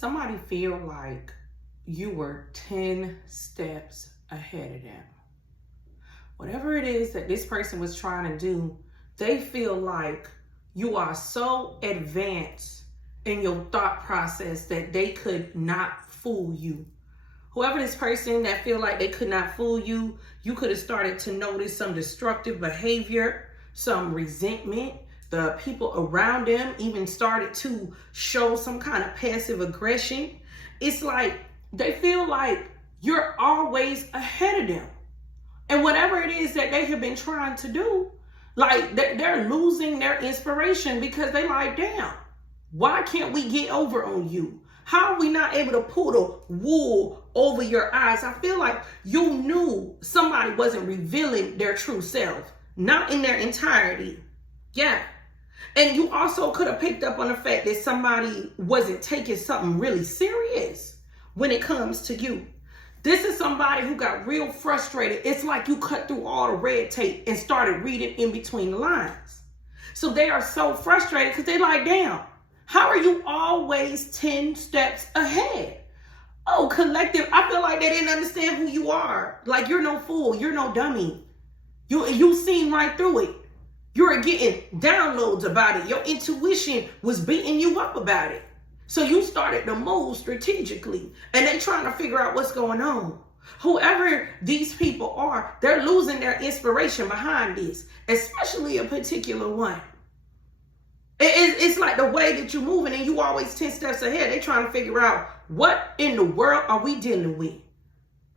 Somebody feel like you were 10 steps ahead of them. Whatever it is that this person was trying to do, they feel like you are so advanced in your thought process that they could not fool you. Whoever this person that feel like they could not fool you, you could have started to notice some destructive behavior, some resentment. The people around them even started to show some kind of passive aggression. It's like they feel like you're always ahead of them. And whatever it is that they have been trying to do, like they're losing their inspiration because they like, damn, why can't we get over on you? How are we not able to pull the wool over your eyes? I feel like you knew somebody wasn't revealing their true self, not in their entirety. Yeah. And you also could have picked up on the fact that somebody wasn't taking something really serious when it comes to you. This is somebody who got real frustrated. It's like you cut through all the red tape and started reading in between the lines. So they are so frustrated because they're like, damn, how are you always 10 steps ahead? Oh, collective, I feel like they didn't understand who you are. Like, you're no fool. You're no dummy. You seen right through it. You were getting downloads about it. Your intuition was beating you up about it. So you started to move strategically, and they trying to figure out what's going on. Whoever these people are, they're losing their inspiration behind this, especially a particular one. It's like the way that you're moving and you always 10 steps ahead. They trying to figure out what in the world are we dealing with.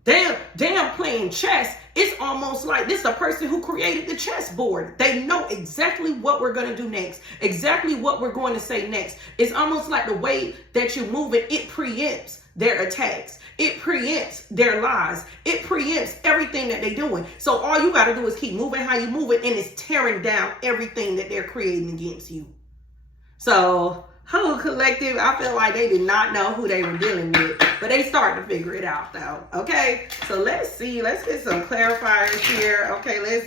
Damn playing chess. It's almost like this is a person who created the chessboard. They know exactly what we're going to do next, exactly what we're going to say next. It's almost like the way that you're moving, it preempts their attacks. It preempts their lies. It preempts everything that they're doing. So all you got to do is keep moving how you move it, and it's tearing down everything that they're creating against you. So, whole collective, I feel like they did not know who they were dealing with, but they started to figure it out though. Okay, so let's see. Let's get some clarifiers here. Okay, let's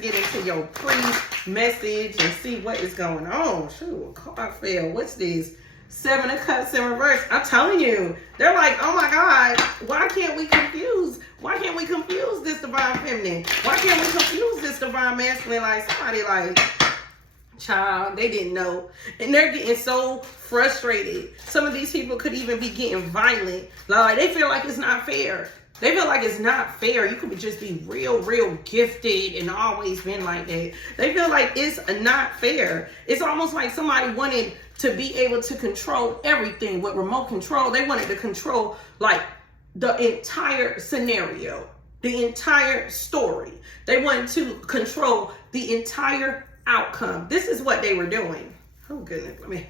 get into your pre-message and see what is going on. Shoot, a card fell. What's this? 7 of Cups in reverse. I'm telling you, they're like, oh my God, why can't we confuse? Why can't we confuse this divine feminine? Why can't we confuse this divine masculine? Like somebody like, child, they didn't know. And they're getting so frustrated. Some of these people could even be getting violent. Like they feel like it's not fair. They feel like it's not fair. You could just be real gifted and always been like that. They feel like it's not fair. It's almost like somebody wanted to be able to control everything with remote control. They wanted to control like the entire scenario, the entire story. They wanted to control the entire outcome. This is what they were doing. Oh goodness, let me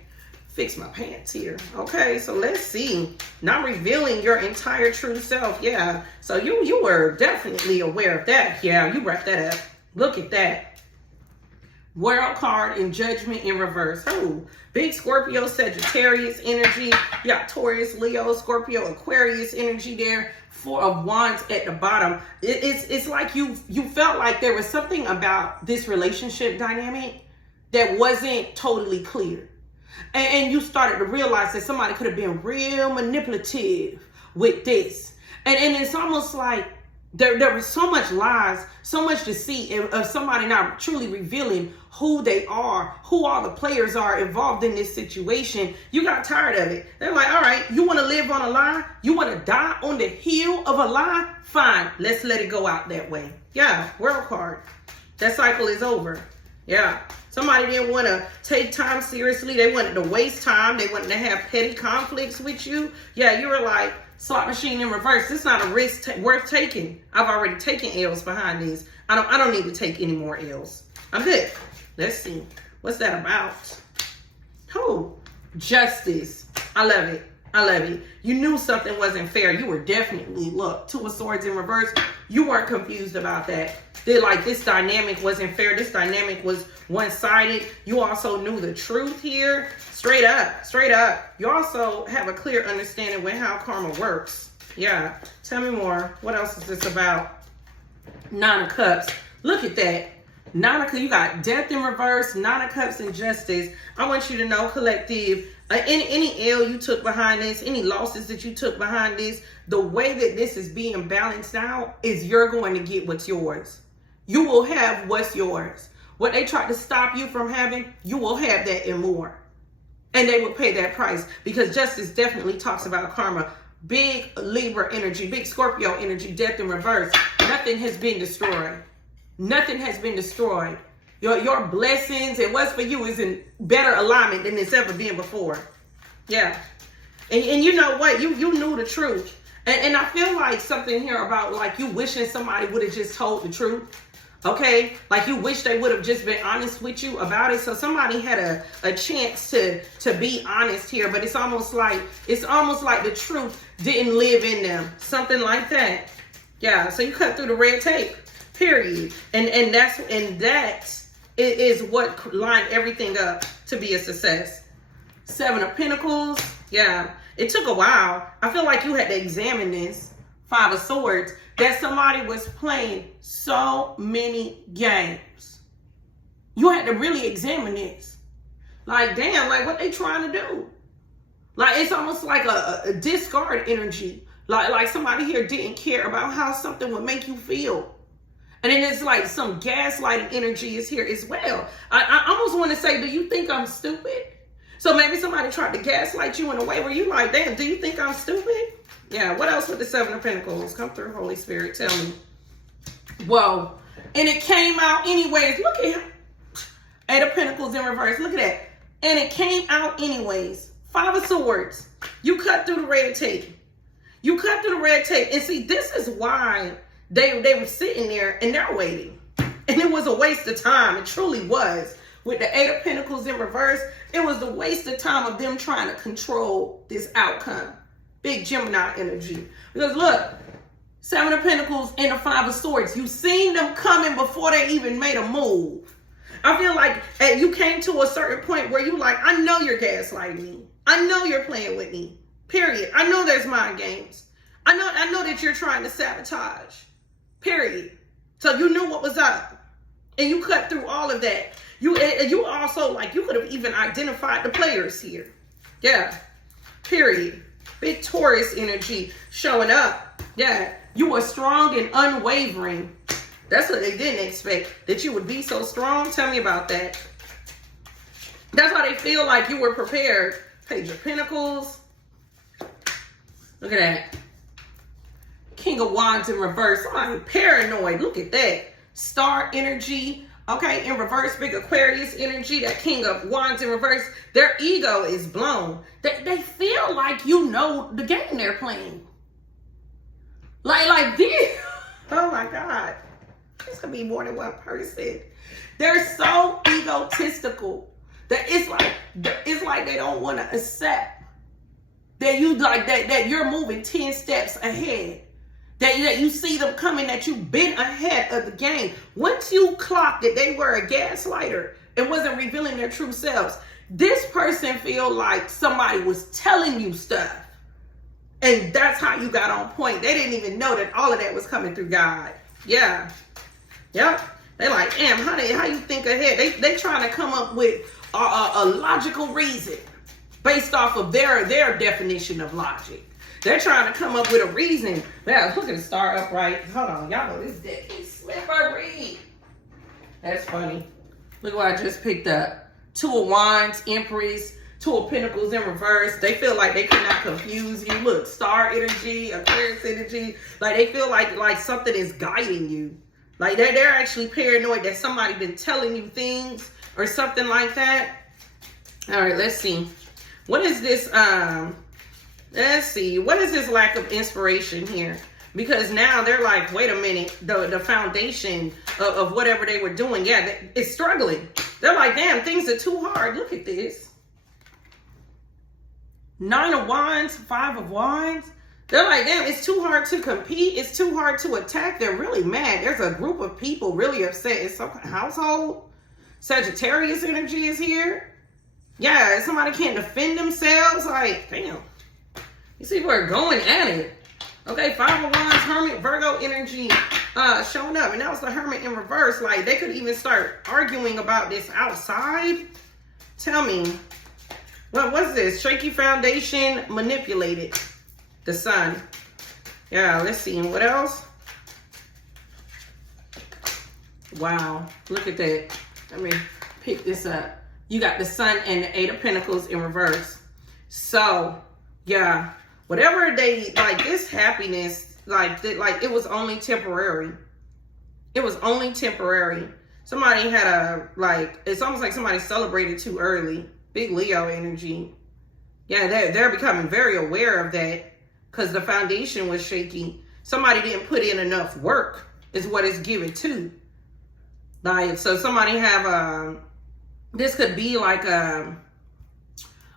fix my pants here. Okay, so let's see. Not revealing your entire true self. Yeah, so you were definitely aware of that. Yeah, you wrapped that up. Look at that. World card in Judgment in reverse. Oh, big Scorpio, Sagittarius energy. You got Taurus, Leo, Scorpio, Aquarius energy there. 4 of Wands at the bottom. It's like you felt like there was something about this relationship dynamic that wasn't totally clear. And you started to realize that somebody could have been real manipulative with this. And it's almost like there was so much lies, so much deceit of somebody not truly revealing who they are, who all the players are involved in this situation. You got tired of it. They're like, all right, you want to live on a lie? You want to die on the heel of a lie? Fine, let's let it go out that way. Yeah, world card. That cycle is over. Yeah. Somebody didn't want to take time seriously. They wanted to waste time. They wanted to have petty conflicts with you. Yeah, you were like, slot machine in reverse. This is not a risk worth taking. I've already taken L's behind these. I don't need to take any more L's. I'm good. Let's see. What's that about? Oh, justice. I love it. I love it. You knew something wasn't fair. You were definitely, look, 2 of Swords in reverse. You weren't confused about that. They're like, this dynamic wasn't fair. This dynamic was one-sided. You also knew the truth here. Straight up, straight up. You also have a clear understanding with how karma works. Yeah. Tell me more. What else is this about? 9 of Cups. Look at that. You got death in reverse, 9 of cups and justice. I want you to know, collective, any L you took behind this, any losses that you took behind this, the way that this is being balanced out is you're going to get what's yours. You will have what's yours. What they tried to stop you from having, you will have that and more. And they will pay that price, because justice definitely talks about karma. Big Libra energy, big Scorpio energy, death in reverse. Nothing has been destroyed. Nothing has been destroyed. Your blessings and what's for you is in better alignment than it's ever been before. Yeah. And you know what? You knew the truth. And I feel like something here about like you wishing somebody would have just told the truth. Okay? Like you wish they would have just been honest with you about it. So somebody had a chance to be honest here, but it's almost like the truth didn't live in them. Something like that. Yeah. So you cut through the red tape. Period. And that is what lined everything up to be a success. 7 of Pentacles. Yeah. It took a while. I feel like you had to examine this. 5 of Swords. That somebody was playing so many games. You had to really examine this. Like, damn, like what they trying to do? Like, it's almost like a discard energy. Like somebody here didn't care about how something would make you feel. And then it's like some gaslighting energy is here as well. I almost want to say, do you think I'm stupid? So maybe somebody tried to gaslight you in a way where you like, damn, do you think I'm stupid? Yeah, what else with the 7 of Pentacles? Come through, Holy Spirit, tell me. Whoa. And it came out anyways. Look at him. 8 of Pentacles in reverse. Look at that. And it came out anyways. 5 of Swords. You cut through the red tape. You cut through the red tape. And see, this is why they were sitting there and they're waiting. And it was a waste of time. It truly was. With the 8 of Pentacles in reverse, it was a waste of time of them trying to control this outcome. Big Gemini energy. Because look, 7 of Pentacles and the 5 of Swords. You seen them coming before they even made a move. I feel like you came to a certain point where you like, I know you're gaslighting me. I know you're playing with me. Period. I know there's mind games. I know that you're trying to sabotage. Period. So you knew what was up. And you cut through all of that. You also, like, you could have even identified the players here. Yeah. Period. Big Taurus energy showing up. Yeah. You were strong and unwavering. That's what they didn't expect. That you would be so strong. Tell me about that. That's how they feel like you were prepared. Page of Pentacles. Look at that. King of Wands in reverse. Somebody paranoid. Look at that. Star energy. Okay, in reverse, big Aquarius energy, that King of Wands in reverse, their ego is blown. They feel like you know the game they're playing. Like this. Oh my God. This could be more than one person. They're so egotistical that it's like they don't want to accept that you like that you're moving 10 steps ahead. That you see them coming, that you've been ahead of the game. Once you clocked that they were a gaslighter and wasn't revealing their true selves, this person feel like somebody was telling you stuff. And that's how you got on point. They didn't even know that all of that was coming through God. Yeah. Yep. They like, damn, how you think ahead? They trying to come up with a logical reason based off of their definition of logic. They're trying to come up with a reason. Yeah, look at the star upright. Hold on. Y'all know this deck is slippery. That's funny. Look what I just picked up. 2 of Wands, Empress, 2 of Pentacles in reverse. They feel like they cannot confuse you. Look, star energy, Aquarius energy. Like they feel like something is guiding you. Like they're actually paranoid that somebody been telling you things or something like that. All right, let's see. What is this? Let's see. What is this lack of inspiration here? Because now they're like, wait a minute. The foundation of whatever they were doing, yeah, it's struggling. They're like, damn, things are too hard. Look at this. 9 of Wands, 5 of Wands. They're like, damn, it's too hard to compete. It's too hard to attack. They're really mad. There's a group of people really upset in some household. Sagittarius energy is here. Yeah, somebody can't defend themselves. Like, damn. You see, we're going at it. Okay, 5 of Wands, Hermit, Virgo energy. showing up. And that was the Hermit in reverse. Like, they could even start arguing about this outside. Tell me, what was this? Shaky foundation manipulated the sun. Yeah, let's see. And what else? Wow, look at that. Let me pick this up. You got the sun and the Eight of Pentacles in reverse. So, yeah, whatever they, like, this happiness, like it was only temporary. It was only temporary. Somebody had a, like, it's almost like somebody celebrated too early. Big Leo energy. Yeah, they're becoming very aware of that because the foundation was shaky. Somebody didn't put in enough work is what it's given to. Like, so somebody have this could be like a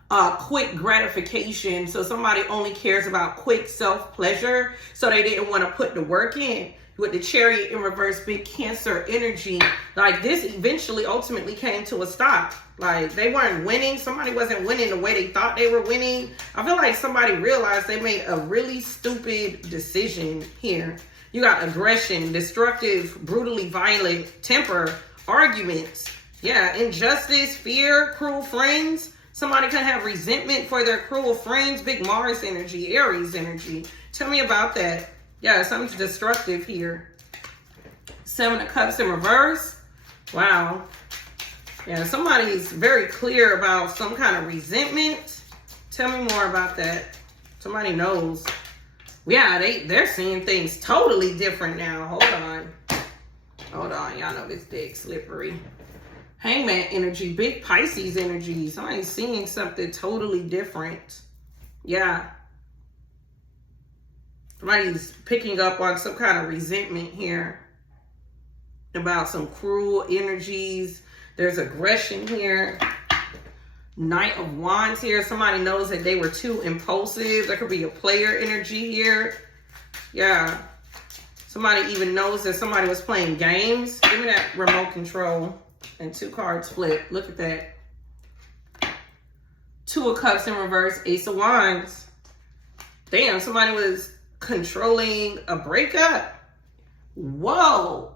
quick gratification. So somebody only cares about quick self-pleasure. So they didn't want to put the work in. With the Chariot in reverse, big Cancer energy. Like, this eventually ultimately came to a stop. Like, they weren't winning. Somebody wasn't winning the way they thought they were winning. I feel like somebody realized they made a really stupid decision here. You got aggression, destructive, brutally violent temper, arguments. Yeah, injustice, fear, cruel friends. Somebody can have resentment for their cruel friends. Big Mars energy, Aries energy. Tell me about that. Yeah, something's destructive here. Seven of Cups in reverse. Wow. Yeah, somebody's very clear about some kind of resentment. Tell me more about that. Somebody knows. Yeah, they're seeing things totally different now. Hold on. Hold on. Y'all know this deck's slippery. Hangman energy. Big Pisces energy. Somebody's seeing something totally different. Yeah. Somebody's picking up on some kind of resentment here about some cruel energies. There's aggression here. Knight of Wands here. Somebody knows that they were too impulsive. There could be a player energy here. Yeah. Somebody even knows that somebody was playing games. Give me that remote control. And 2 cards flip. Look at that. 2 of Cups in reverse. Ace of Wands. Damn, somebody was controlling a breakup. Whoa.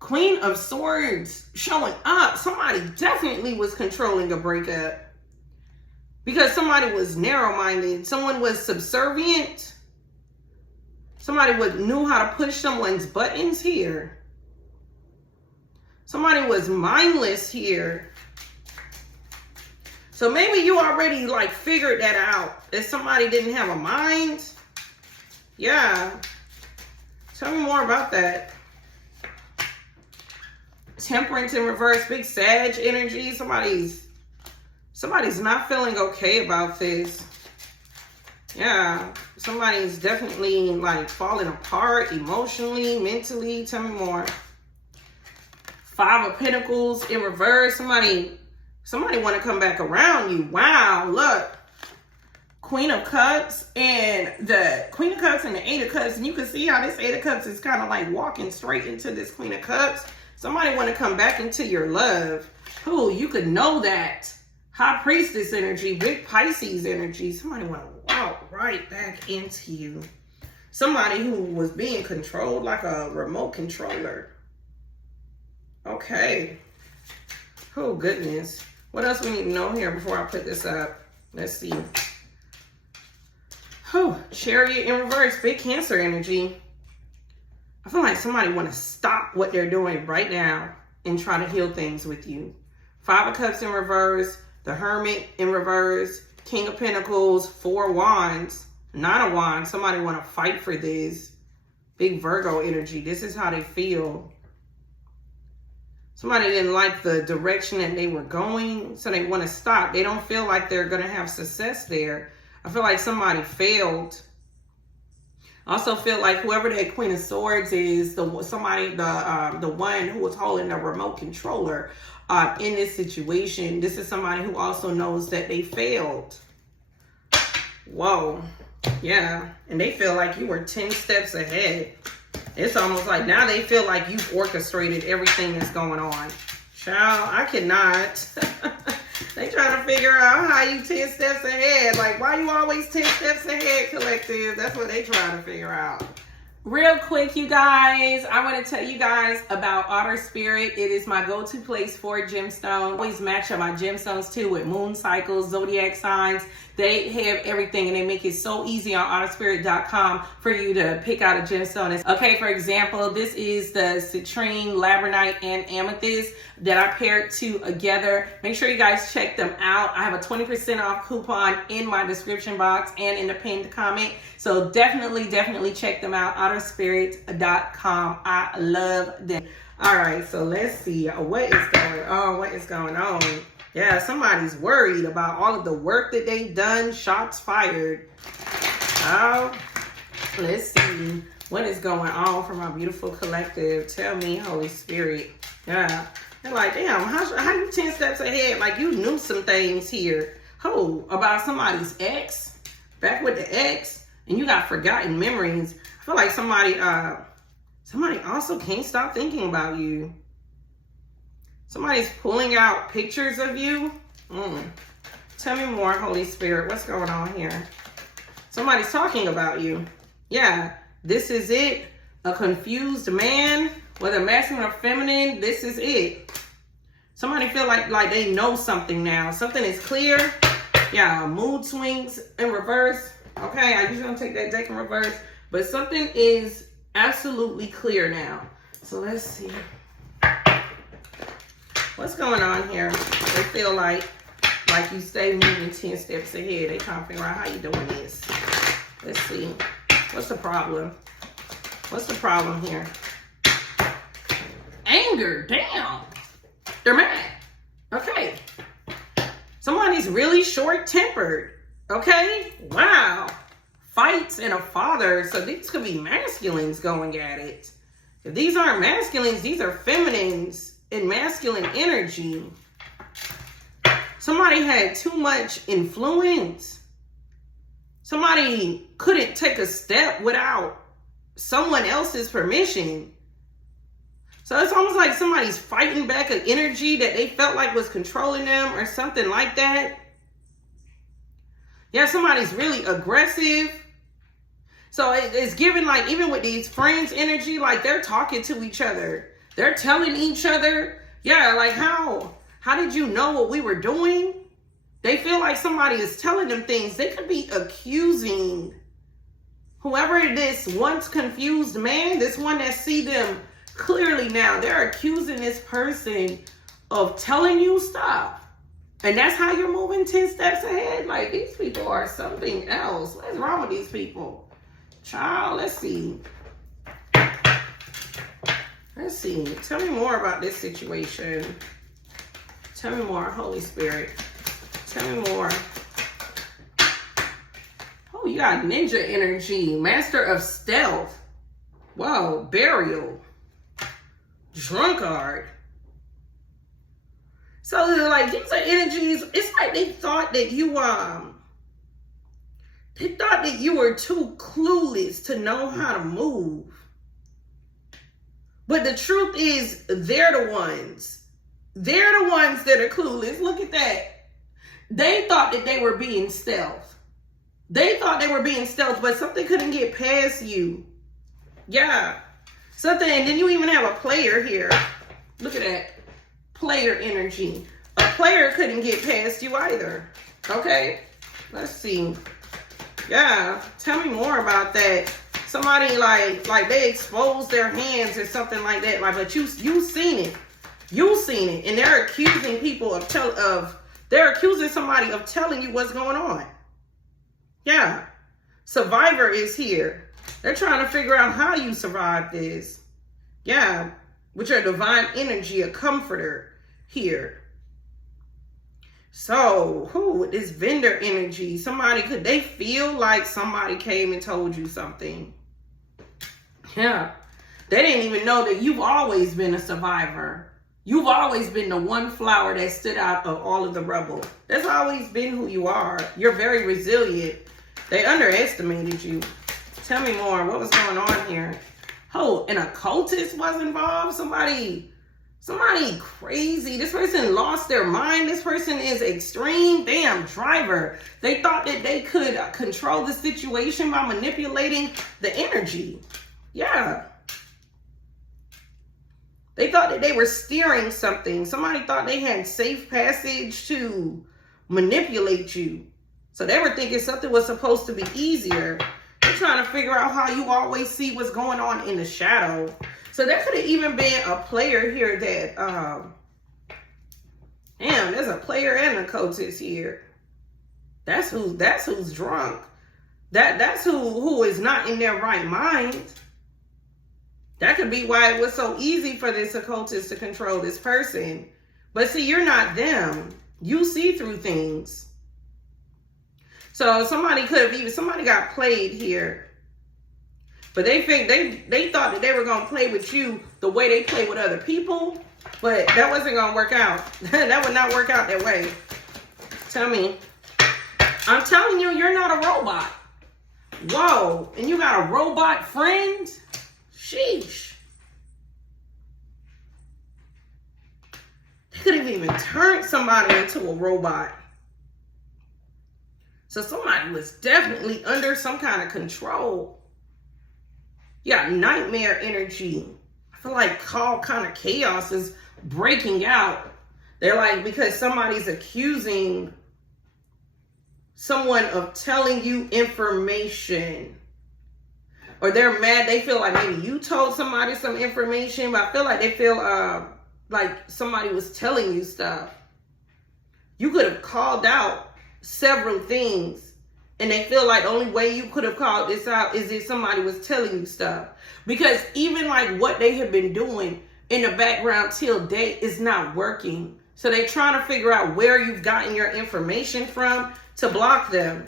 Queen of Swords showing up. Somebody definitely was controlling a breakup. Because somebody was narrow-minded. Someone was subservient. Somebody knew how to push someone's buttons here. Somebody was mindless here. So maybe you already like figured that out. That somebody didn't have a mind. Yeah. Tell me more about that. Temperance in reverse, big Sag energy. Somebody's not feeling okay about this. Yeah. Somebody's definitely like falling apart emotionally, mentally. Tell me more. 5 of Pentacles in reverse. Somebody want to come back around you. Wow, look. Queen of Cups and the Queen of Cups and the 8 of Cups. And you can see how this 8 of Cups is kind of like walking straight into this Queen of Cups. Somebody want to come back into your love. Who? You could know that. High Priestess energy. Big Pisces energy. Somebody want to walk right back into you. Somebody who was being controlled like a remote controller. Okay. Oh, goodness. What else we need to know here before I put this up? Let's see. Oh, Chariot in reverse, big Cancer energy. I feel like somebody want to stop what they're doing right now and try to heal things with you. 5 of Cups in reverse, the Hermit in reverse, King of Pentacles, 4 Wands, 9 of Wands. Somebody want to fight for this. Big Virgo energy. This is how they feel. Somebody didn't like the direction that they were going, so they want to stop. They don't feel like they're going to have success there. I feel like somebody failed. I also feel like whoever that Queen of Swords is, the one who was holding the remote controller in this situation, this is somebody who also knows that they failed. Whoa. Yeah. And they feel like you were 10 steps ahead. It's almost like now they feel like you've orchestrated everything that's going on. Child, I cannot. They trying to figure out how you 10 steps ahead. Like, why you always 10 steps ahead, collective? That's what they trying to figure out. Real quick, you guys, I want to tell you guys about OTTERSPIRIT. It is my go-to place for gemstones. Always match up my gemstones too with moon cycles, zodiac signs. They have everything, and they make it so easy on OTTERSPIRIT.com for you to pick out a gemstone. Okay, for example, this is the citrine, labradorite, and amethyst that I paired together. Make sure you guys check them out. I have a 20% off coupon in my description box and in the pinned comment. So definitely check them out. OTTERSPIRIT.com. I love them. All right, so let's see what is going on. Yeah, somebody's worried about all of the work that they've done. Shots fired. Oh, let's see what is going on for my beautiful collective. Tell me, Holy Spirit. Yeah, they're like, damn, how you 10 steps ahead? Like you knew some things here. Oh, about somebody's ex, back with the ex, and you got forgotten memories. I feel like somebody also can't stop thinking about you. Somebody's pulling out pictures of you. Tell me more, Holy Spirit. What's going on here? Somebody's talking about you. Yeah, this is it. A confused man, whether masculine or feminine, this is it. Somebody feel like they know something now. Something is clear. Yeah, mood swings in reverse. Okay, I usually don't take that deck in reverse, but something is absolutely clear now. So let's see. What's going on here? They feel like you stay moving 10 steps ahead. They trying to figure out how you doing this. Let's see. What's the problem? What's the problem here? Anger. Damn. They're mad. Okay. Somebody's really short-tempered. Okay? Wow. Fights and a father. So these could be masculines going at it. If these aren't masculines, these are feminines in masculine energy. Somebody had too much influence. Somebody couldn't take a step without someone else's permission. So it's almost like somebody's fighting back an energy that they felt like was controlling them or something like that. Yeah, somebody's really aggressive. So it's given like, even with these friends energy, like they're talking to each other. They're telling each other, yeah, like how did you know what we were doing? They feel like somebody is telling them things. They could be accusing whoever this once confused man, this one that see them clearly now. They're accusing this person of telling you stuff. And that's how you're moving 10 steps ahead. Like these people are something else. What's wrong with these people? Child, let's see. Let's see. Tell me more about this situation. Tell me more, Holy Spirit. Tell me more. Oh, you got ninja energy. Master of stealth. Whoa, burial. Drunkard. So like these are energies. It's like they thought that you were too clueless to know how to move. But the truth is, they're the ones. They're the ones that are clueless. Look at that. They thought that they were being stealth. They thought they were being stealth, but something couldn't get past you. Yeah. Something, and then you even have a player here. Look at that. Player energy. A player couldn't get past you either. Okay. Let's see. Yeah. Tell me more about that. Somebody like they exposed their hands or something like that. Like, but you seen it. You seen it. And they're accusing people they're accusing somebody of telling you what's going on. Yeah. Survivor is here. They're trying to figure out how you survived this. Yeah. With your divine energy, a comforter here. So, with this vendor energy, could they feel like somebody came and told you something? Yeah. They didn't even know that you've always been a survivor. You've always been the one flower that stood out of all of the rubble. That's always been who you are. You're very resilient. They underestimated you. Tell me more. What was going on here? Oh, an occultist was involved? Somebody crazy. This person lost their mind. This person is extreme. Damn, driver. They thought that they could control the situation by manipulating the energy. Yeah. They thought that they were steering something. Somebody thought they had safe passage to manipulate you. So they were thinking something was supposed to be easier. They're trying to figure out how you always see what's going on in the shadow. So there could have even been a player here that, damn, there's a player and a cultist here. That's who's drunk. That's who is not in their right mind. That could be why it was so easy for this occultist to control this person. But see, you're not them. You see through things. So somebody got played here. But they thought that they were going to play with you the way they play with other people. But that wasn't going to work out. That would not work out that way. Tell me. I'm telling you, you're not a robot. Whoa. And you got a robot friend? Sheesh. They could have even turned somebody into a robot. So somebody was definitely under some kind of control. You got nightmare energy. I feel like all kind of chaos is breaking out. They're like, because somebody's accusing someone of telling you information. Or they're mad. They feel like maybe you told somebody some information, but I feel like they feel like somebody was telling you stuff. You could have called out several things, and they feel like the only way you could have called this out is if somebody was telling you stuff. Because even like what they have been doing in the background till date is not working. So they're trying to figure out where you've gotten your information from to block them.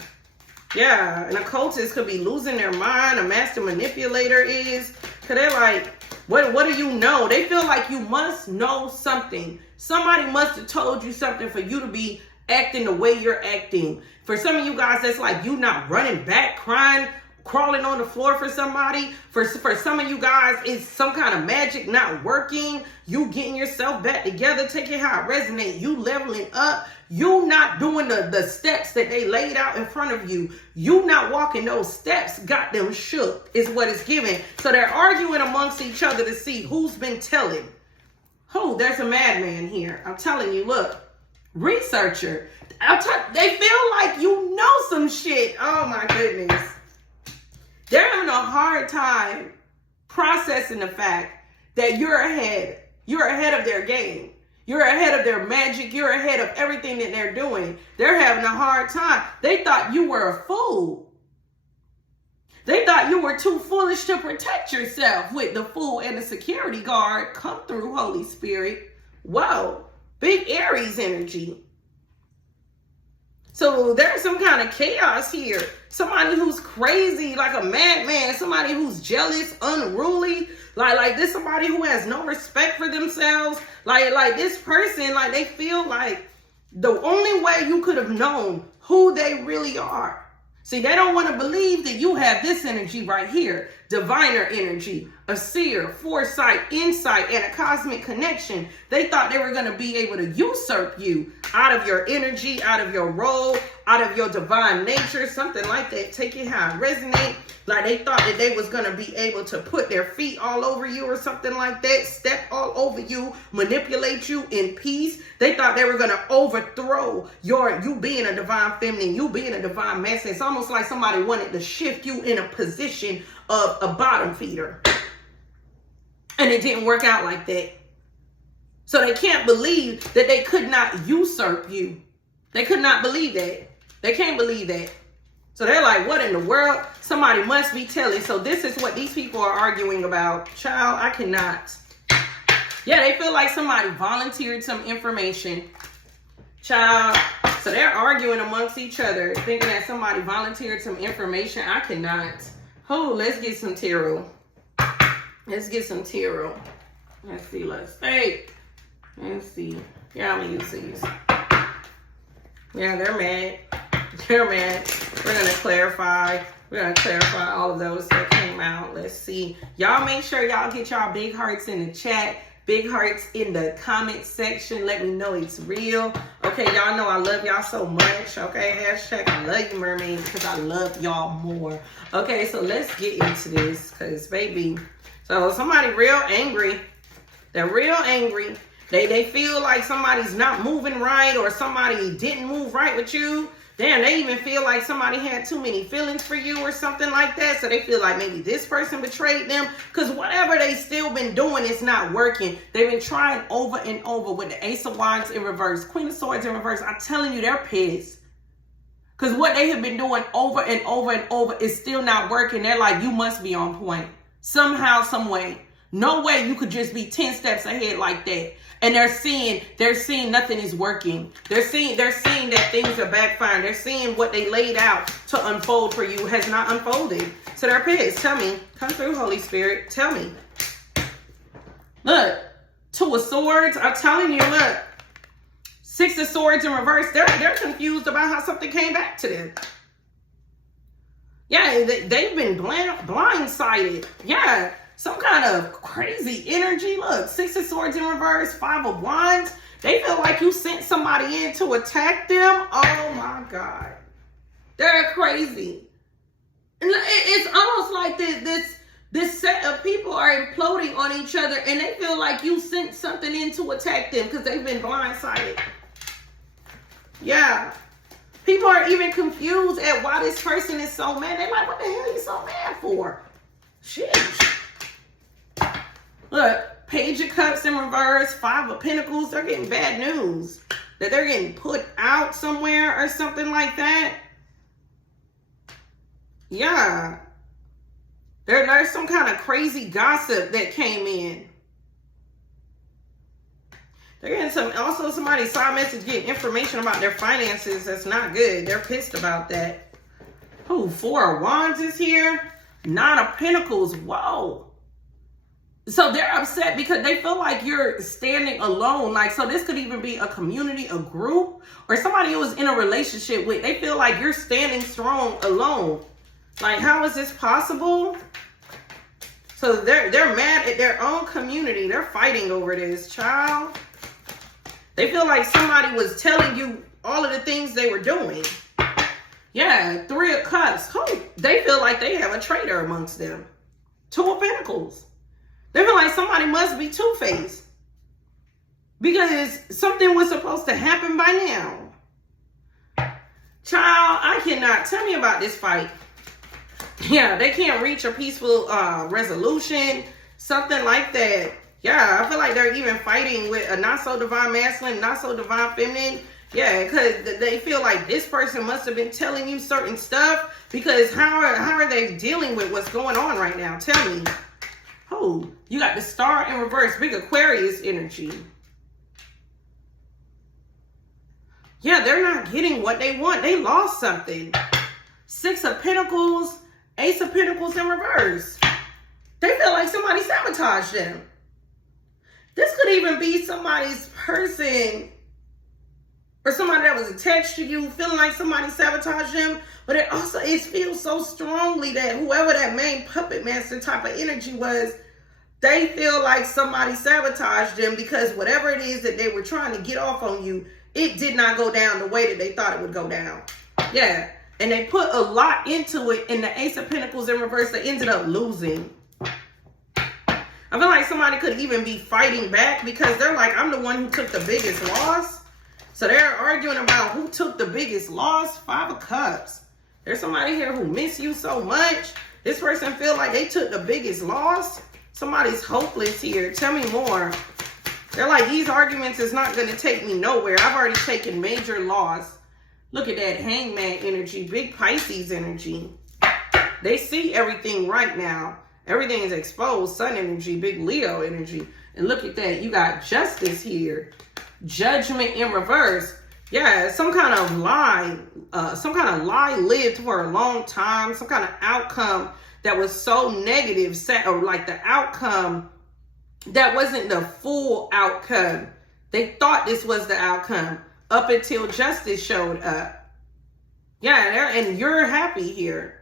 Yeah, an occultist could be losing their mind. A master manipulator is. Because they're like, what do you know? They feel like you must know something. Somebody must have told you something for you to be acting the way you're acting. For some of you guys, that's like you not running back, crying, crawling on the floor for somebody. For some of you guys, it's some kind of magic not working. You getting yourself back together, taking how it resonates. You leveling up. You not doing the steps that they laid out in front of you. You not walking those steps got them shook is what it's giving. So they're arguing amongst each other to see who's been telling. Oh, there's a madman here. I'm telling you, look. Researcher. They feel like you know some shit. Oh my goodness. They're having a hard time processing the fact that you're ahead. You're ahead of their game. You're ahead of their magic. You're ahead of everything that they're doing. They're having a hard time. They thought you were a fool. They thought you were too foolish to protect yourself with the fool and the security guard. Come through, Holy Spirit. Whoa. Big Aries energy. So there's some kind of chaos here. Somebody who's crazy, like a madman. Somebody who's jealous, unruly. Like this somebody who has no respect for themselves. Like this person, like they feel like the only way you could have known who they really are. See, they don't want to believe that you have this energy right here. Diviner energy, a seer, foresight, insight, and a cosmic connection. They thought they were going to be able to usurp you out of your energy, out of your role, out of your divine nature, something like that. Take it how it resonates. Like they thought that they was going to be able to put their feet all over you or something like that. Step all over you, manipulate you in peace. They thought they were going to overthrow you being a divine feminine, you being a divine masculine. It's almost like somebody wanted to shift you in a position of a bottom feeder. And it didn't work out like that. So they can't believe that they could not usurp you. They could not believe that. They can't believe that. So they're like, what in the world? Somebody must be telling. So this is what these people are arguing about. Child, I cannot. Yeah, they feel like somebody volunteered some information. Child. So they're arguing amongst each other, thinking that somebody volunteered some information. I cannot. Oh, let's get some tarot. Let's get some tarot. Let's see. Let's see. Yeah, I'm going to use these. Yeah, they're mad. They're mad. We're going to clarify. We're going to clarify all of those that came out. Let's see. Y'all make sure y'all get y'all big hearts in the chat. big hearts in the comment section. Let me know it's real. Okay, y'all know I love y'all so much. Okay, hashtag I love you, mermaid, because I love y'all more. Okay, so let's get into this, because baby, so somebody real angry. They're real angry. They feel like somebody's not moving right, or somebody didn't move right with you. Damn, they even feel like somebody had too many feelings for you or something like that. So they feel like maybe this person betrayed them, because whatever they still been doing is not working. They've been trying over and over with the Ace of Wands in reverse, Queen of Swords in reverse. I'm telling you, they're pissed. Because what they have been doing over and over and over is still not working. They're like, you must be on point. Somehow, some way. No way you could just be 10 steps ahead like that. And they're seeing nothing is working. They're seeing that things are backfiring. They're seeing what they laid out to unfold for you has not unfolded. So they're pissed. Tell me. Come through, Holy Spirit. Tell me. Look. Two of Swords. I'm telling you, look. Six of Swords in reverse. They're confused about how something came back to them. Yeah, they've been blindsided. Yeah. Some kind of crazy energy. Look, Six of Swords in reverse, Five of Wands. They feel like you sent somebody in to attack them. Oh my God. They're crazy. And it's almost like this set of people are imploding on each other, and they feel like you sent something in to attack them because they've been blindsided. Yeah. People are even confused at why this person is so mad. They're like, what the hell are you so mad for? Sheesh. Look, Page of Cups in reverse, Five of Pentacles. They're getting bad news. That they're getting put out somewhere or something like that. Yeah. There's some kind of crazy gossip that came in. They're getting also somebody side message getting information about their finances. That's not good. They're pissed about that. Oh, Four of Wands is here. Nine of Pentacles. Whoa. So they're upset because they feel like you're standing alone. Like, so this could even be a community, a group, or somebody who was in a relationship with. They feel like you're standing strong alone. Like, how is this possible? So they're mad at their own community. They're fighting over this, child. They feel like somebody was telling you all of the things they were doing. Yeah, Three of Cups. Oh, they feel like they have a traitor amongst them. Two of Pentacles. They feel like somebody must be two-faced. Because something was supposed to happen by now. Child, I cannot. Tell me about this fight. Yeah, they can't reach a peaceful resolution. Something like that. Yeah, I feel like they're even fighting with a not-so-divine masculine, not-so-divine feminine. Yeah, because they feel like this person must have been telling you certain stuff. Because how are they dealing with what's going on right now? Tell me. Oh, you got the Star in reverse, big Aquarius energy. Yeah, they're not getting what they want. They lost something. Six of Pentacles, Ace of Pentacles in reverse. They feel like somebody sabotaged them. This could even be somebody's person or somebody that was attached to you, feeling like somebody sabotaged them. But it feels so strongly that whoever that main puppet master type of energy was, they feel like somebody sabotaged them because whatever it is that they were trying to get off on you, it did not go down the way that they thought it would go down. Yeah. And they put a lot into it, and the Ace of Pentacles in reverse, they ended up losing. I feel like somebody could even be fighting back because they're like, I'm the one who took the biggest loss. So they're arguing about who took the biggest loss. Five of Cups. There's somebody here who miss you so much. This person feel like they took the biggest loss. Somebody's hopeless here. Tell me more. They're like, these arguments is not going to take me nowhere. I've already taken major loss. Look at that Hangman energy. Big Pisces energy. They see everything right now. Everything is exposed. Sun energy. Big Leo energy. And look at that. You got Justice here. Judgment in reverse. Yeah, some kind of lie. Some kind of lie lived for a long time. Some kind of outcome that was so negative. Or like the outcome that wasn't the full outcome. They thought this was the outcome up until justice showed up. Yeah, and you're happy here.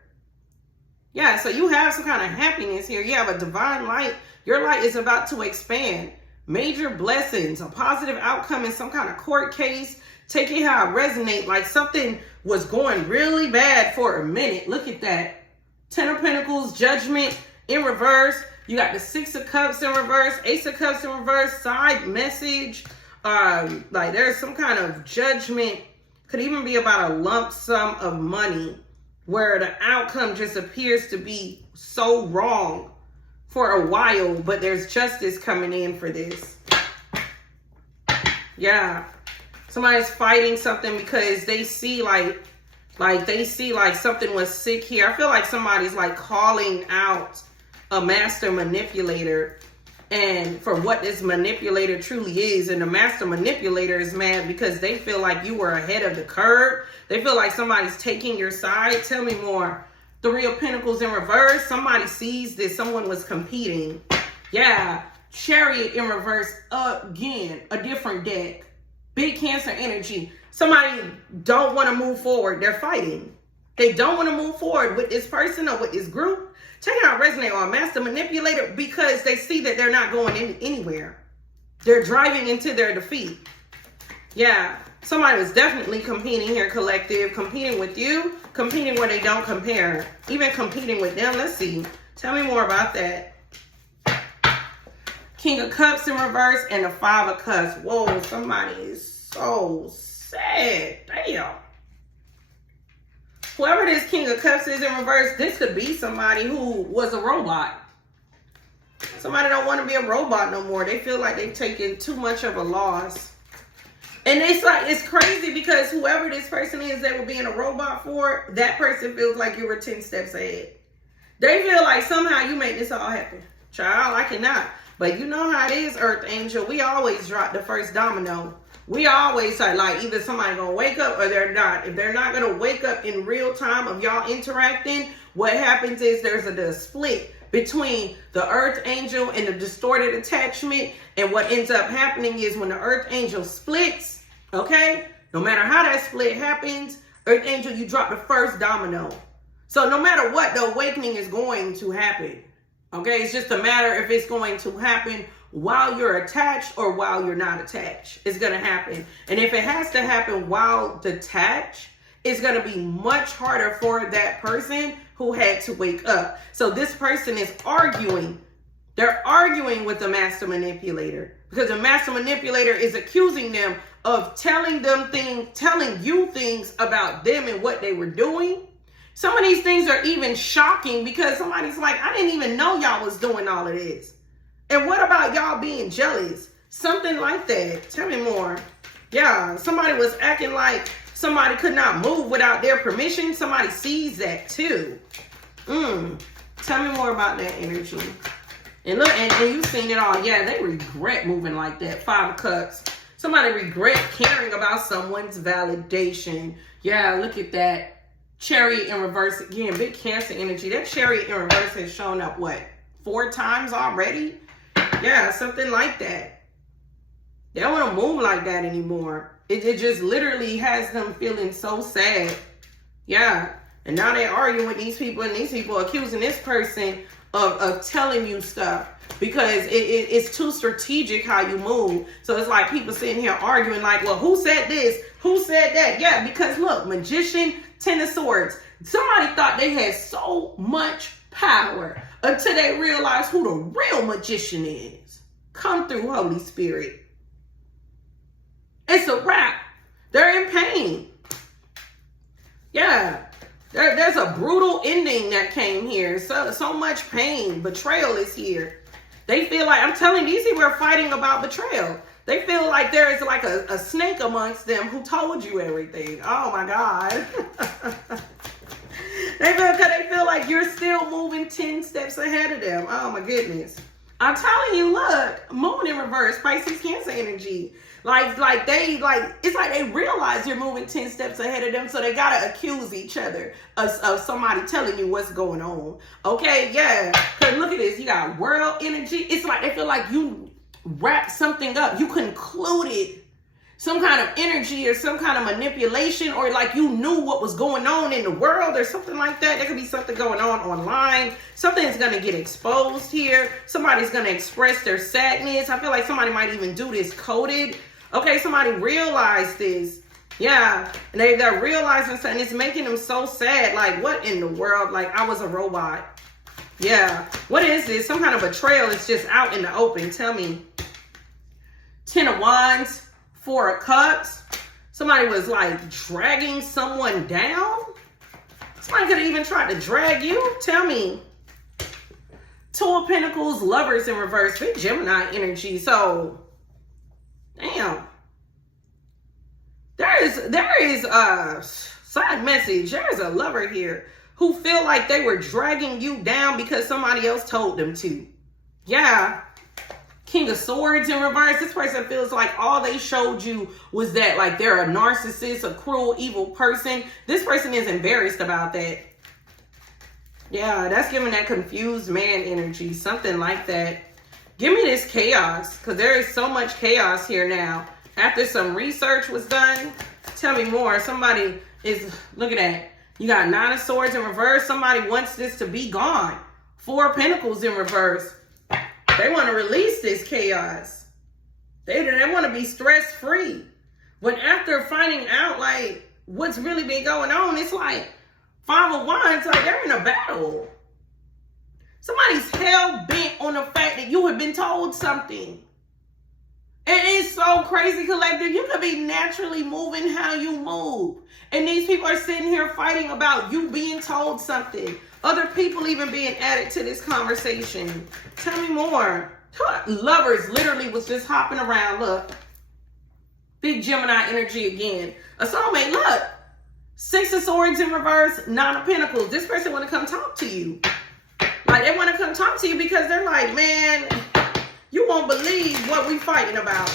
Yeah, so you have some kind of happiness here. You have a divine light. Your light is about to expand. major blessings, a positive outcome in some kind of court case. Take it how it resonates. Like something was going really bad for a minute. Look at that. 10 of Pentacles, Judgment in reverse. You got the 6 of Cups in reverse, Ace of Cups in reverse, side message. Like there's some kind of judgment. Could even be about a lump sum of money where the outcome just appears to be so wrong for a while, but there's justice coming in for this. Yeah. Somebody's fighting something because they see like something was sick here. I feel like somebody's like calling out a master manipulator and for what this manipulator truly is. And the master manipulator is mad because they feel like you were ahead of the curve. They feel like somebody's taking your side. Tell me more. 3 of Pentacles in reverse. Somebody sees this. Someone was competing. Yeah. Chariot in reverse again. A different deck. Big Cancer energy. Somebody don't want to move forward. They're fighting. They don't want to move forward with this person or with this group. Check it out, resonate on master manipulator because they see that they're not going anywhere. They're driving into their defeat. Yeah, somebody was definitely competing here, collective. Competing with you, competing where they don't compare. Even competing with them. Let's see. Tell me more about that. King of Cups in reverse and the 5 of Cups. Whoa, somebody is so sad. Damn. Whoever this King of Cups is in reverse, this could be somebody who was a robot. Somebody don't want to be a robot no more. They feel like they've taken too much of a loss. And it's like, it's crazy because whoever this person is that were being a robot for, that person feels like you were 10 steps ahead. They feel like somehow you made this all happen. Child, I cannot. But you know how it is, Earth Angel. We always drop the first domino. We always say, like, either somebody gonna wake up or they're not. If they're not gonna wake up in real time of y'all interacting, what happens is there's a split between the Earth Angel and the distorted attachment. And what ends up happening is when the Earth Angel splits, okay, no matter how that split happens, Earth Angel, you drop the first domino. So no matter what, the awakening is going to happen. Okay, it's just a matter if it's going to happen while you're attached or while you're not attached. It's going to happen. And if it has to happen while detached, it's going to be much harder for that person who had to wake up. So this person is arguing. They're arguing with the master manipulator because the master manipulator is accusing them of telling you things about them and what they were doing. Some of these things are even shocking because somebody's like, I didn't even know y'all was doing all of this. And what about y'all being jealous? Something like that. Tell me more. Yeah, somebody was acting like somebody could not move without their permission. Somebody sees that too. Tell me more about that energy. And look, and you've seen it all. Yeah, they regret moving like that. 5 of Cups. Somebody regret caring about someone's validation. Yeah, look at that. Chariot in reverse again, big Cancer energy. That Chariot in reverse has shown up, what, 4 times already? Yeah, something like that. They don't want to move like that anymore. It just literally has them feeling so sad. Yeah, and now they're arguing with these people, and these people accusing this person of telling you stuff because it's too strategic how you move. So it's like people sitting here arguing like, well, who said this? Who said that? Yeah, because look, Magician, 10 of Swords. Somebody thought they had so much power until they realized who the real magician is. Come through, Holy Spirit. It's a wrap. They're in pain. Yeah. There's a brutal ending that came here. So much pain. Betrayal is here. They feel like, I'm telling you, these people are fighting about betrayal. They feel like there is like a snake amongst them who told you everything. Oh my God. They feel like you're still moving 10 steps ahead of them. Oh my goodness. I'm telling you, look, Moon in reverse, Pisces, Cancer energy. It's like they realize you're moving 10 steps ahead of them, so they gotta accuse each other of somebody telling you what's going on. Okay, yeah. Cause look at this, you got world energy. It's like they feel like you wrap something up, you concluded some kind of energy or some kind of manipulation, or like you knew what was going on in the world or something like that. There could be something going on online. Something's going to get exposed here. Somebody's going to express their sadness. I feel like somebody might even do this coded. Okay, somebody realized this. Yeah, and they're realizing something. It's making them so sad. Like, what in the world? Like, I was a robot. Yeah, what is this? Some kind of betrayal is just out in the open. Tell me. 10 of Wands. 4 of Cups. Somebody was like dragging someone down. Somebody could have even tried to drag you. Tell me. 2 of Pentacles, Lovers in reverse. Big Gemini energy. So, damn. There is a side message. There's a lover here who feel like they were dragging you down because somebody else told them to. Yeah. King of Swords in reverse. This person feels like all they showed you was that like they're a narcissist, a cruel, evil person. This person is embarrassed about that. Yeah, that's giving that confused man energy. Something like that. Give me this chaos, because there is so much chaos here now. After some research was done, tell me more. Somebody is, look at that. You got 9 of Swords in reverse. Somebody wants this to be gone. 4 of Pentacles in reverse. They want to release this chaos. They want to be stress-free. But after finding out, like, what's really been going on, it's like 5 of Wands, like, they're in a battle. Somebody's hell-bent on the fact that you have been told something. It is so crazy, collective. You could be naturally moving how you move. And these people are sitting here fighting about you being told something. Other people even being added to this conversation. Tell me more. Lovers literally was just hopping around. Look. Big Gemini energy again. A soulmate, look. 6 of Swords in reverse, 9 of Pentacles. This person want to come talk to you. Like, they want to come talk to you because they're like, man, you won't believe what we fighting about.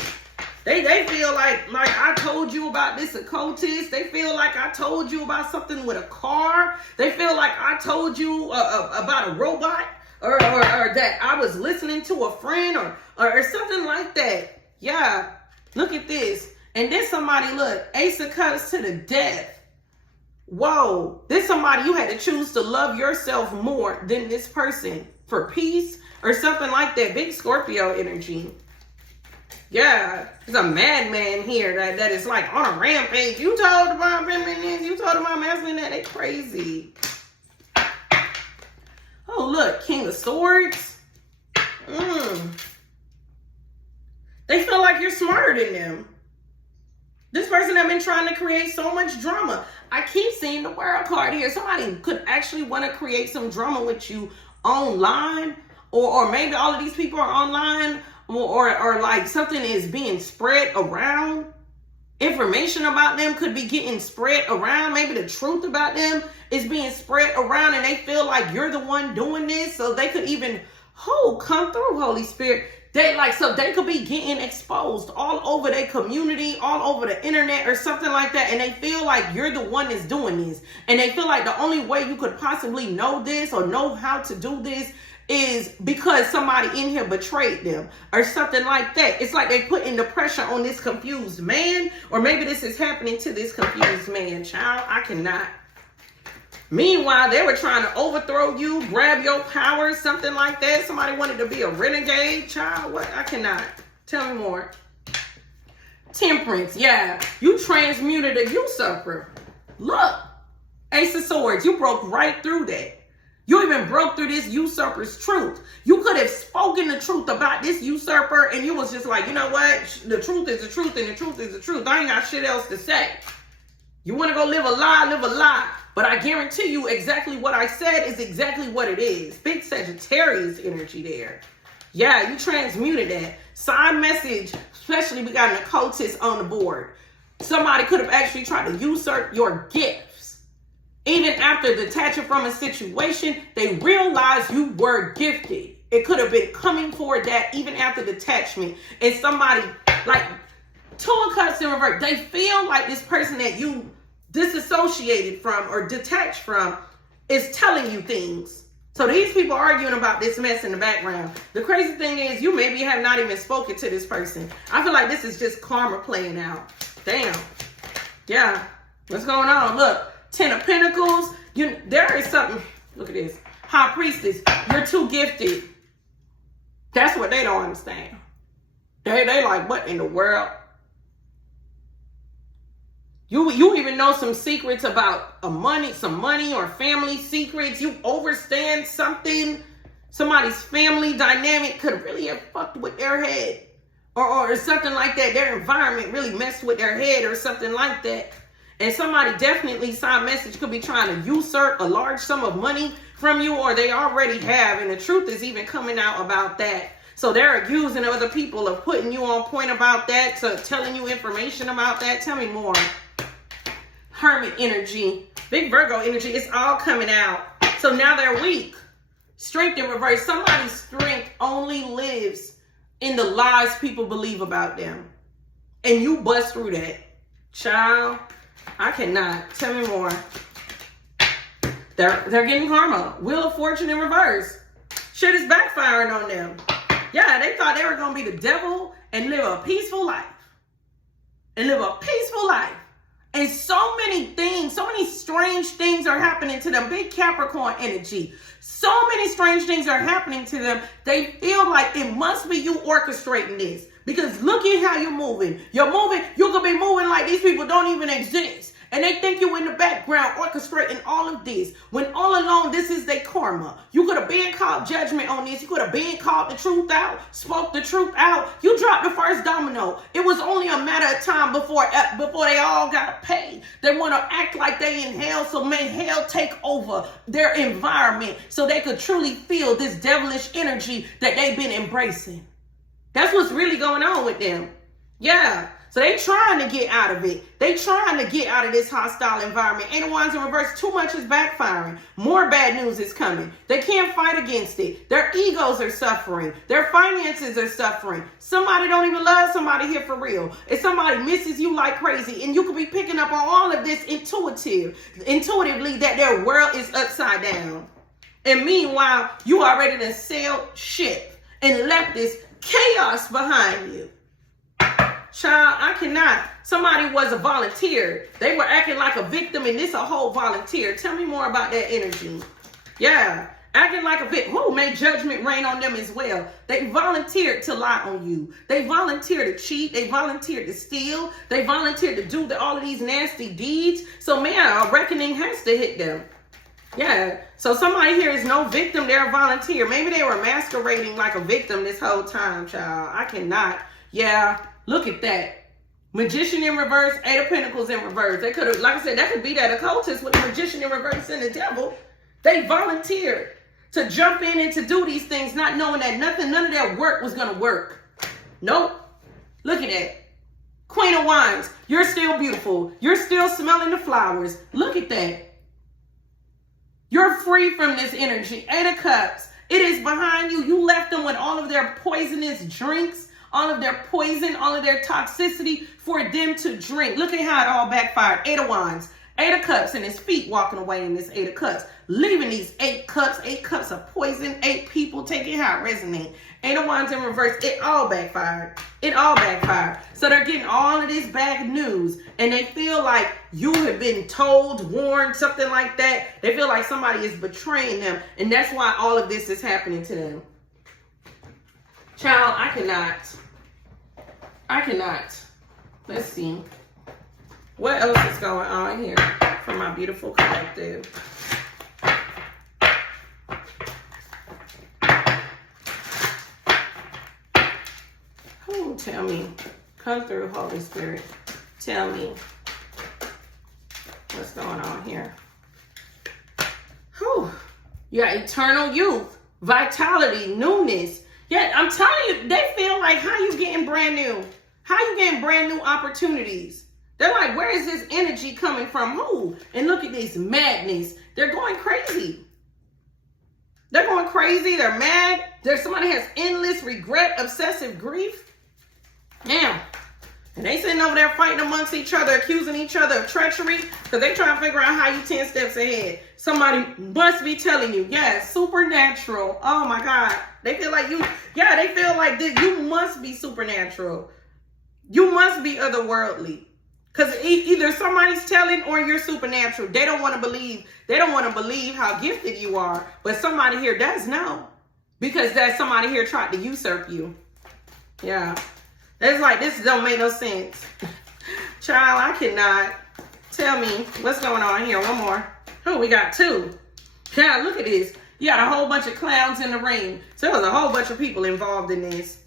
They feel like I told you about this occultist. They feel like I told you about something with a car. They feel like I told you about a robot or that I was listening to a friend or something like that. Yeah, look at this. And then somebody, look, Ace of Cups to the death. Whoa, this somebody you had to choose to love yourself more than this person for peace or something like that. Big Scorpio energy. Yeah, there's a madman here that is like on a rampage. You told my feminine, you told my masculine that they crazy. Oh, look, King of Swords. They feel like you're smarter than them. This person have been trying to create so much drama. I keep seeing the World card here. Somebody could actually want to create some drama with you online, or maybe all of these people are online. Or like something is being spread around. Information about them could be getting spread around. Maybe the truth about them is being spread around and they feel like you're the one doing this. So they could even, come through, Holy Spirit. So they could be getting exposed all over their community, all over the internet or something like that. And they feel like you're the one that's doing this. And they feel like the only way you could possibly know this or know how to do this is because somebody in here betrayed them or something like that. It's like they putting the pressure on this confused man, or maybe this is happening to this confused man. Child, I cannot. Meanwhile, they were trying to overthrow you, grab your power, something like that. Somebody wanted to be a renegade. Child, what? I cannot. Tell me more. Temperance, yeah. You transmuted a usurper. Look, Ace of Swords, you broke right through that. You even broke through this usurper's truth. You could have spoken the truth about this usurper and you was just like, you know what? The truth is the truth and the truth is the truth. I ain't got shit else to say. You want to go live a lie, live a lie. But I guarantee you exactly what I said is exactly what it is. Big Sagittarius energy there. Yeah, you transmuted that. Sign message, especially we got an occultist on the board. Somebody could have actually tried to usurp your gifts. Even after detaching from a situation, they realized you were gifted. It could have been coming for that even after detachment. And somebody, like 2 of Cups in reverse, they feel like this person that you disassociated from or detached from is telling you things. So these people arguing about this mess in the background. The crazy thing is you maybe have not even spoken to this person. I feel like this is just karma playing out. Damn. Yeah. What's going on? Look, 10 of Pentacles. There is something. Look at this. High Priestess. You're too gifted. That's what they don't understand. They like, what in the world? You even know some secrets about some money or family secrets. You understand something. Somebody's family dynamic could really have fucked with their head. Or something like that. Their environment really messed with their head or something like that. And somebody definitely, side message, could be trying to usurp a large sum of money from you, or they already have. And the truth is even coming out about that. So they're accusing other people of putting you on point about that, to telling you information about that. Tell me more. Hermit energy, big Virgo energy, it's all coming out. So now they're weak. Strength in reverse. Somebody's strength only lives in the lies people believe about them. And you bust through that. Child, I cannot. Tell me more. They're getting karma. Wheel of Fortune in reverse. Shit is backfiring on them. Yeah, they thought they were going to be the devil and live a peaceful life. And so many things, so many strange things are happening to them. Big Capricorn energy. So many strange things are happening to them. They feel like it must be you orchestrating this. Because look at how you're moving. You could be moving like these people don't even exist. And they think you in the background orchestrating all of this. When all along, this is their karma. You could have been called judgment on this. You could have been called the truth out, spoke the truth out. You dropped the first domino. It was only a matter of time before they all got paid. They want to act like they in hell, so may hell take over their environment so they could truly feel this devilish energy that they've been embracing. That's what's really going on with them. Yeah. So they trying to get out of it. They trying to get out of this hostile environment. And the ones in reverse, too much is backfiring. More bad news is coming. They can't fight against it. Their egos are suffering. Their finances are suffering. Somebody don't even love somebody here for real. If somebody misses you like crazy, and you could be picking up on all of this intuitively that their world is upside down. And meanwhile, you already done sailed ship and left this chaos behind you. Child, I cannot. Somebody was a volunteer. They were acting like a victim, and this a whole volunteer. Tell me more about that energy. Yeah, acting like a victim. Who made judgment rain on them as well? They volunteered to lie on you. They volunteered to cheat. They volunteered to steal. They volunteered to do all of these nasty deeds. So, man, a reckoning has to hit them. Yeah, so somebody here is no victim. They're a volunteer. Maybe they were masquerading like a victim this whole time, child. I cannot. Yeah. Look at that. Magician in reverse, 8 of Pentacles in reverse. They could have, like I said, that could be that occultist with the magician in reverse and the devil. They volunteered to jump in and to do these things, not knowing that none of their work was going to work. Nope. Look at that. Queen of Wands, you're still beautiful. You're still smelling the flowers. Look at that. You're free from this energy. 8 of Cups. It is behind you. You left them with all of their poisonous drinks, all of their poison, all of their toxicity for them to drink. Look at how it all backfired. 8 of Wands, 8 of Cups, and his feet walking away in this 8 of Cups. Leaving these 8 cups of poison, 8 people. Taking how it resonates. 8 of Wands in reverse. It all backfired. So they're getting all of this bad news, and they feel like you have been told, warned, something like that. They feel like somebody is betraying them, and that's why all of this is happening to them. Child, I cannot. Let's see. What else is going on here for my beautiful collective? Who tell me? Come through, Holy Spirit. Tell me what's going on here. Whew. You got eternal youth, vitality, newness. Yeah, I'm telling you, they feel like, how you getting brand new? How you getting brand new opportunities? They're like, where is this energy coming from? Who? And look at this madness. They're going crazy. They're mad. There's somebody has endless regret, obsessive grief. Now, And they sitting over there fighting amongst each other, accusing each other of treachery, because they trying to figure out how you 10 steps ahead. Somebody must be telling you, yes, supernatural. Oh my God. They feel like you, yeah, they feel like this, you must be supernatural. You must be otherworldly. Because either somebody's telling or you're supernatural. They don't want to believe. They don't want to believe how gifted you are. But somebody here does know. Because that somebody here tried to usurp you. Yeah. It's like, this don't make no sense. Child, I cannot. Tell me what's going on here. One more. Oh, we got two. God, look at this. You got a whole bunch of clowns in the ring. So there was a whole bunch of people involved in this.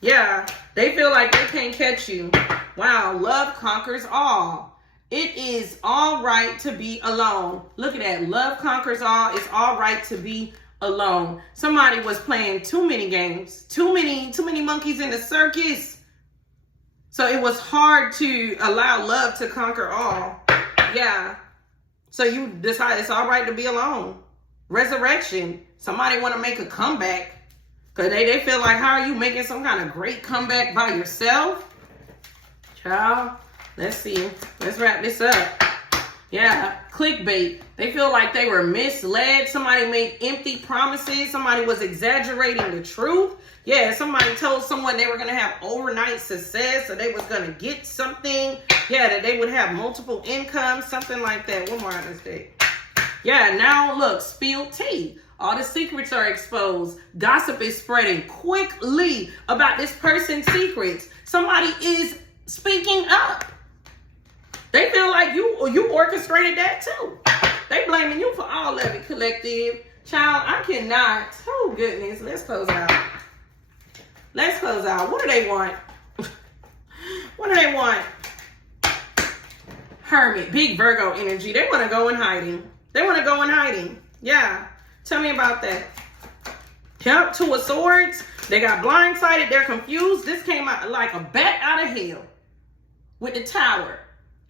Yeah, they feel like they can't catch you. Wow, love conquers all. It is all right to be alone. Look at that. Love conquers all. It's all right to be alone. Somebody was playing too many games. Too many monkeys in the circus. So it was hard to allow love to conquer all. Yeah. So you decide it's all right to be alone. Resurrection. Somebody want to make a comeback. Because they feel like, how are you making some kind of great comeback by yourself? Child, let's see. Let's wrap this up. Yeah, clickbait. They feel like they were misled. Somebody made empty promises. Somebody was exaggerating the truth. Yeah, somebody told someone they were going to have overnight success, or they was going to get something. Yeah, that they would have multiple incomes, something like that. One more on this day. Yeah, now look, spilled tea. All the secrets are exposed. Gossip is spreading quickly about this person's secrets. Somebody is speaking up. They feel like you orchestrated that too. They blaming you for all of it, collective. Child, I cannot. Oh, goodness. Let's close out. Let's close out. What do they want? What do they want? Hermit, big Virgo energy. They want to go in hiding. They want to go in hiding. Yeah. Tell me about that. Yep, Two of Swords. They got blindsided. They're confused. This came out like a bat out of hell with the Tower.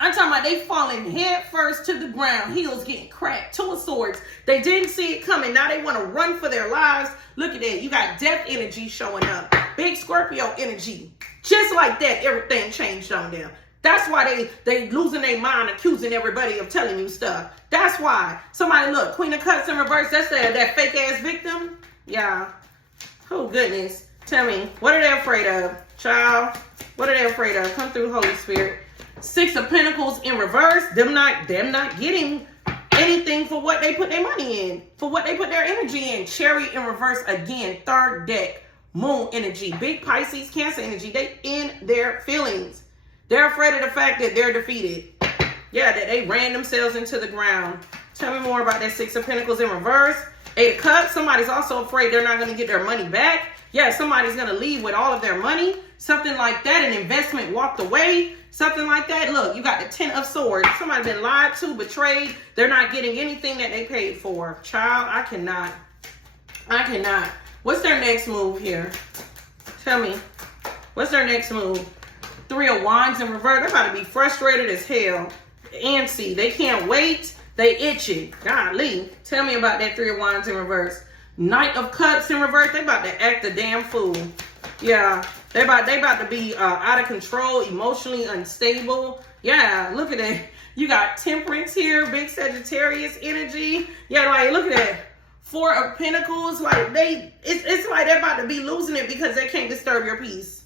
I'm talking about they falling head first to the ground. Heels getting cracked. Two of Swords. They didn't see it coming. Now they want to run for their lives. Look at that. You got death energy showing up. Big Scorpio energy. Just like that, everything changed on them. That's why they losing their mind, accusing everybody of telling you stuff. That's why. Somebody look, Queen of Cups in reverse. That's that fake ass victim. Yeah. Oh goodness. Tell me, what are they afraid of? Child, what are they afraid of? Come through, Holy Spirit. Six of Pentacles in reverse. Them not getting anything for what they put their money in, for what they put their energy in. Chariot in reverse again. Third deck. Moon energy. Big Pisces, Cancer energy. They in their feelings. They're afraid of the fact that they're defeated. Yeah, that they ran themselves into the ground. Tell me more about that Six of Pentacles in reverse. Eight of Cups. Somebody's also afraid they're not going to get their money back. Yeah, somebody's going to leave with all of their money. Something like that. An investment walked away. Something like that. Look, you got the Ten of Swords. Somebody been lied to, betrayed. They're not getting anything that they paid for. Child, I cannot. What's their next move here? Tell me. What's their next move? Three of Wands in reverse. They're about to be frustrated as hell. Antsy. They can't wait. They itching. Golly. Tell me about that Three of Wands in reverse. Knight of Cups in reverse. They about to act a damn fool. Yeah. They about to be out of control, emotionally unstable. Yeah. Look at that. You got Temperance here. Big Sagittarius energy. Yeah, like look at that. Four of Pentacles. Like it's like they're about to be losing it because they can't disturb your peace.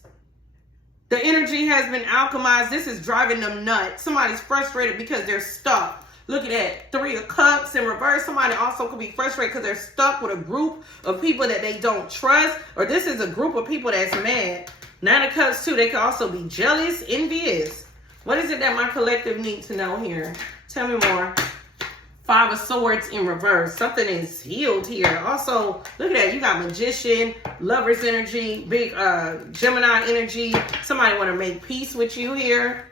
The energy has been alchemized. This is driving them nuts. Somebody's frustrated because they're stuck. Look at that. Three of Cups in reverse. Somebody also could be frustrated because they're stuck with a group of people that they don't trust. Or this is a group of people that's mad. Nine of Cups too. They could also be jealous, envious. What is it that my collective needs to know here? Tell me more. Five of Swords in reverse. Something is healed here. Also, look at that. You got Magician, Lover's energy, big Gemini energy. Somebody want to make peace with you here.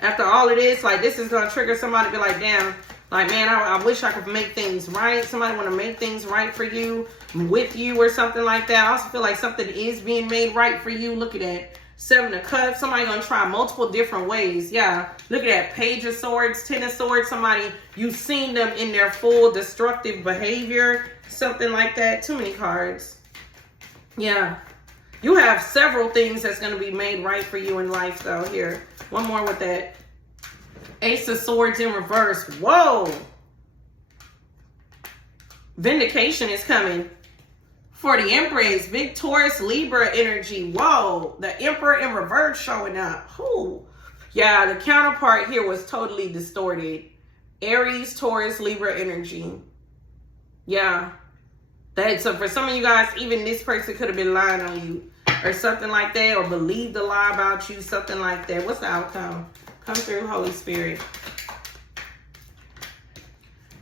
After all of this, like this is going to trigger somebody to be like, damn, like, man, I wish I could make things right. Somebody want to make things right for you, with you or something like that. I also feel like something is being made right for you. Look at that. Seven of Cups. Somebody going to try multiple different ways. Yeah. Look at that. Page of Swords, Ten of Swords. Somebody, you've seen them in their full destructive behavior. Something like that. Too many cards. Yeah. You have several things that's going to be made right for you in life, though, here. One more with that. Ace of Swords in reverse. Whoa. Vindication is coming for the Empress. Big Taurus, Libra energy. Whoa. The Emperor in reverse showing up. Ooh. Yeah, the counterpart here was totally distorted. Aries, Taurus, Libra energy. Yeah. So for some of you guys, even this person could have been lying on you or something like that, or believed a lie about you, something like that. What's the outcome? Come through, Holy Spirit.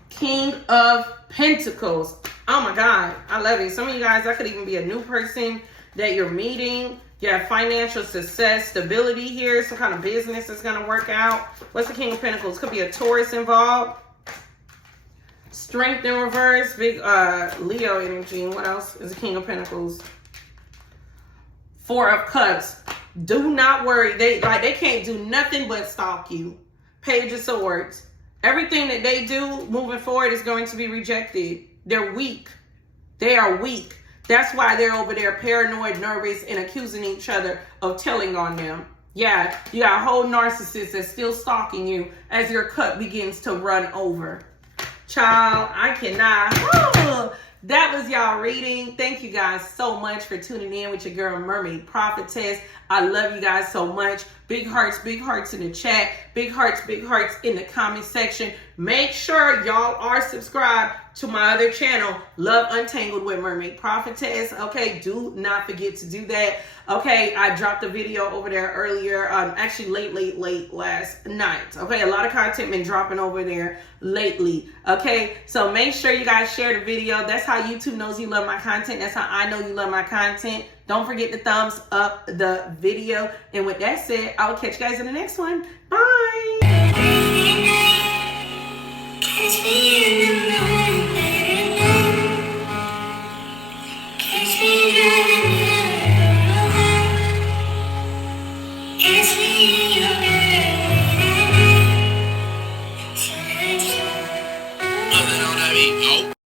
King of Pentacles. Oh my God, I love it. Some of you guys, that could even be a new person that you're meeting. You have financial success, stability here. Some kind of business is going to work out. What's the King of Pentacles? Could be a Taurus involved. Strength in reverse. Big Leo energy. And what else is the King of Pentacles? Four of Cups. Do not worry. They can't do nothing but stalk you. Page of Swords. Everything that they do moving forward is going to be rejected. They're weak. They are weak. That's why they're over there paranoid, nervous, and accusing each other of telling on them. Yeah, you got a whole narcissist that's still stalking you as your cup begins to run over. Child, I cannot. Oh, that was y'all reading. Thank you guys so much for tuning in with your girl, Mermaid Prophetess. I love you guys so much. Big hearts in the chat. Big hearts in the comment section. Make sure y'all are subscribed to my other channel, Love Untangled with Mermaid Prophetess. Okay, do not forget to do that. Okay, I dropped a video over there earlier, actually late last night. Okay, a lot of content been dropping over there lately. Okay, so make sure you guys share the video. That's how YouTube knows you love my content. That's how I know you love my content. Don't forget to thumbs up the video. And with that said, I'll catch you guys in the next one. Bye.